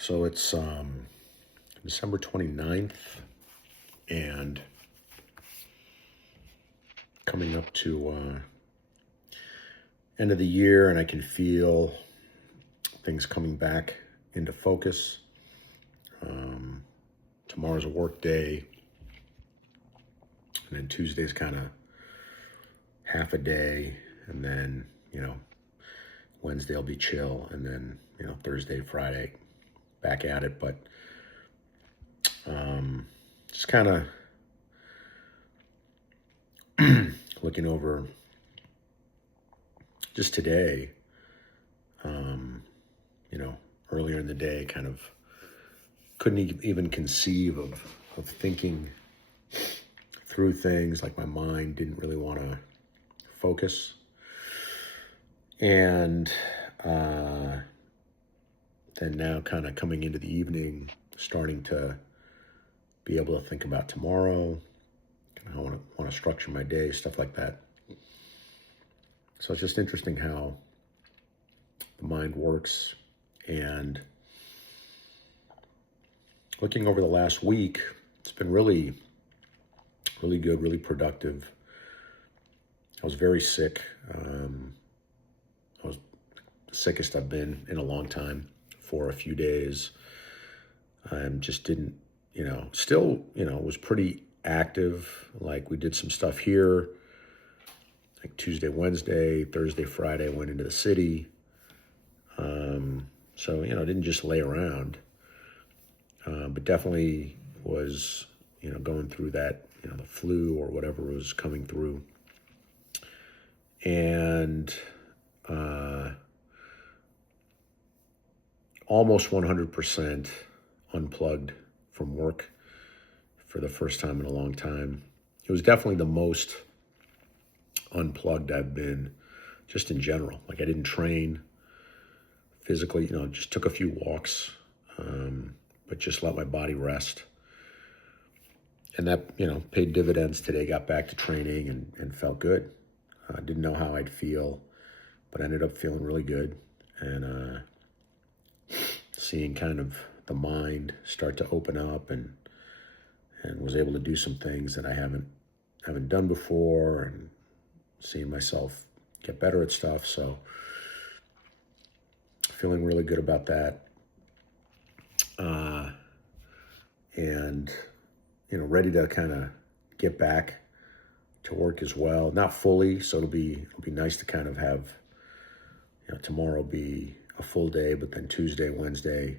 So it's December 29th and coming up to end of the year, and I can feel things coming back into focus. Tomorrow's a work day, and then Tuesday's kind of half a day, and then, Wednesday will be chill, and then, Thursday, Friday, back at it. But just kind of looking over just today, earlier in the day, kind of couldn't even conceive of thinking through things. Like, my mind didn't really want to focus. And then now, kind of coming into the evening, starting to be able to think about tomorrow. I want to structure my day, stuff like that. So it's just interesting how the mind works. And looking over the last week, it's been really, really good, really productive. I was very sick. I was the sickest I've been in a long time for a few days. Just didn't, still, was pretty active. Like, we did some stuff here, like Tuesday, Wednesday, Thursday, Friday, went into the city. So, didn't just lay around, but definitely was, going through that, the flu or whatever was coming through. And almost 100% unplugged from work for the first time in a long time. It was definitely the most unplugged I've been, just in general. Like, I didn't train physically, just took a few walks, but just let my body rest. And that, paid dividends today. Got back to training and felt good. Didn't know how I'd feel, but I ended up feeling really good. And seeing kind of the mind start to open up, and was able to do some things that I haven't done before, and seeing myself get better at stuff. So feeling really good about that. And, ready to kind of get back to work as well. Not fully, so it'll be nice to kind of have, tomorrow be a full day, but then Tuesday, Wednesday,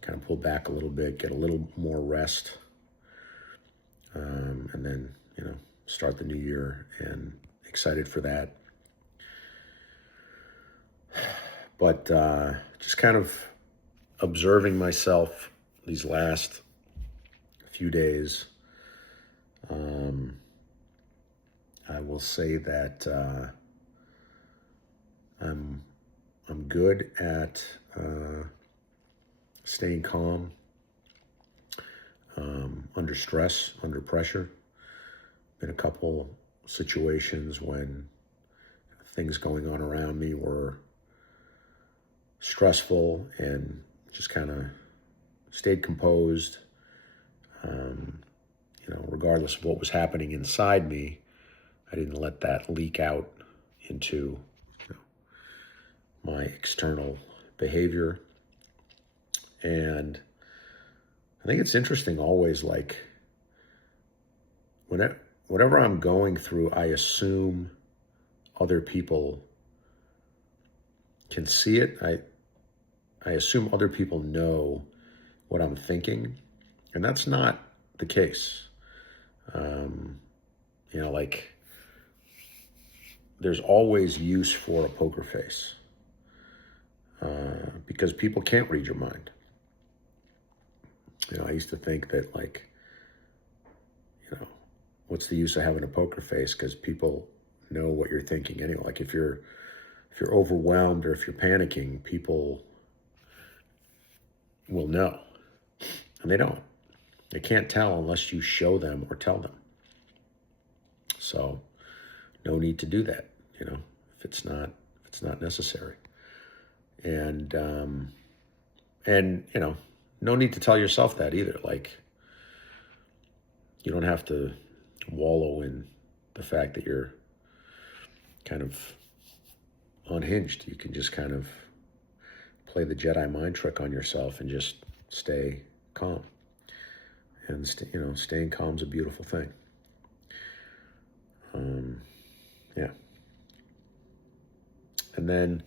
kind of pull back a little bit, get a little more rest, and then, start the new year, and excited for that. But just kind of observing myself these last few days, I will say that I'm good at staying calm under stress, under pressure. Been a couple situations when things going on around me were stressful, and just kind of stayed composed. Regardless of what was happening inside me, I didn't let that leak out into my external behavior. And I think it's interesting always, like, whatever I'm going through, I assume other people can see it. I assume other people know what I'm thinking, and that's not the case. Like, there's always use for a poker face, because people can't read your mind. I used to think that, like, what's the use of having a poker face, because people know what you're thinking anyway. Like, if you're overwhelmed or if you're panicking, people will know, and they don't. They can't tell unless you show them or tell them. So no need to do that, if it's not necessary. And And, no need to tell yourself that either. Like, you don't have to wallow in the fact that you're kind of unhinged. You can just kind of play the Jedi mind trick on yourself and just stay calm. And, staying calm is a beautiful thing. Yeah. And then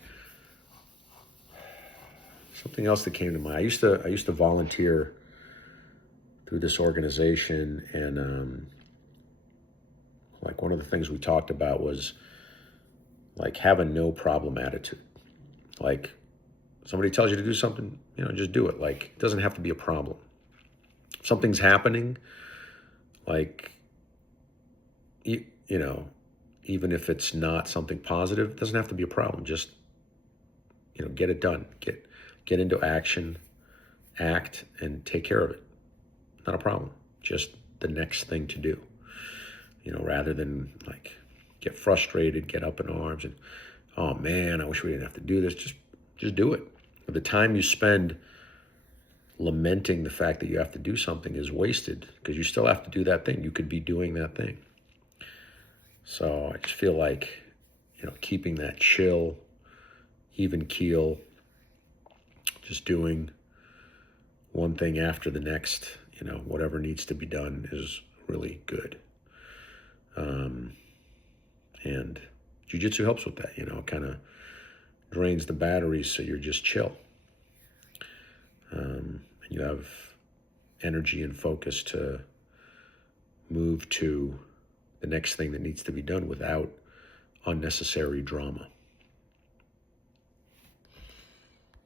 something else that came to mind. I used to volunteer through this organization, and like one of the things we talked about was like have a no problem attitude. Like somebody tells you to do something, just do it. Like it doesn't have to be a problem. If something's happening, like even if it's not something positive, it doesn't have to be a problem. Just get it done. Get into action, act, and take care of it. Not a problem. Just the next thing to do. Rather than like get frustrated, get up in arms, and oh man, I wish we didn't have to do this. Just do it. The time you spend lamenting the fact that you have to do something is wasted because you still have to do that thing. You could be doing that thing. So I just feel like, keeping that chill, even keel, just doing one thing after the next, whatever needs to be done is really good. And jiu-jitsu helps with that, it kind of drains the batteries so you're just chill. And you have energy and focus to move to the next thing that needs to be done without unnecessary drama.